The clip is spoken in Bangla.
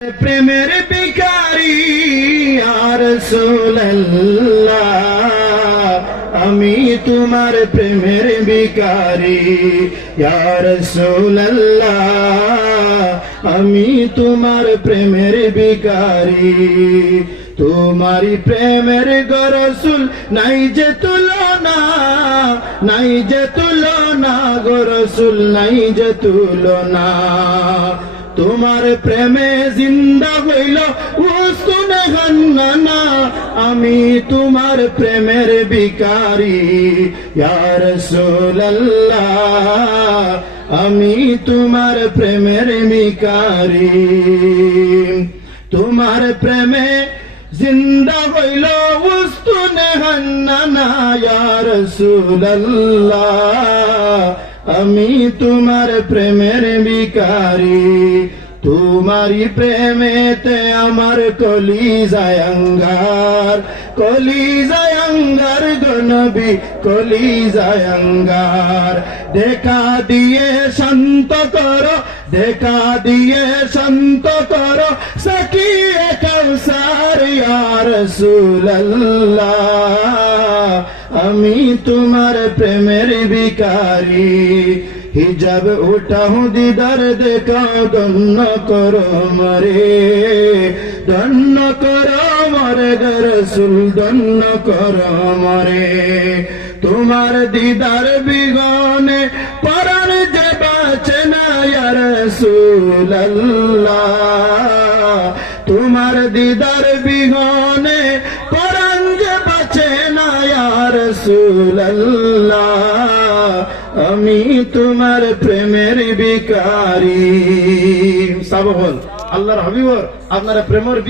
প্রেমের ভিখারি ইয়া রাসূলুল্লাহ, আমি তোমার প্রেমের ভিখারি ইয়া রাসূলুল্লাহ, আমি তোমার প্রেমের ভিখারি। তোমারি প্রেমের গো রাসূল নাই যে তুলনা, নাই যে তুলনা গো রাসূল, নাই যে তুলনা। তোমার প্রেমে জিন্দা হইল উস্তুনে হান্নানা, আমি তোমার প্রেমের ভিখারি ইয়া রাসূলুল্লাহ, আমি তোমার প্রেমের ভিখারি। তোমার প্রেমে জিন্দা হইল উস্তুনে হান্নানা ইয়া রাসূলুল্লাহ, আমি তোমার প্রেমের ভিখারি। তোমারি প্রেমেতে আমার কলিজায় অঙ্গার, কলিজায় অঙ্গার গো নবী, কলিজায় অঙ্গার। দেখা দিয়ে শান্ত করো, দেখা দিয়ে শান্ত করো সাকিয়ে কাউসার ইয়া রাসূলুল্লাহ, আমি তোমার প্রেমের ভিখারি। হিজাব উঠাও দিদার দেখাও, ধন্য করো মরে, ধন্য করো মরে গো রাসূল, ধন্য করো মরে। তোমার দিদার বিগনে পরাণ যে বাঁচে না ইয়া রাসূলুল্লাহ, তোমার দিদার বিগনে পরাণ যে বাঁচে না ইয়া রাসূলুল্লাহ, আমি তোমার প্রেমের ভিখারি। সাবহন আল্লাহর হাবিবর আপনারা প্রেমের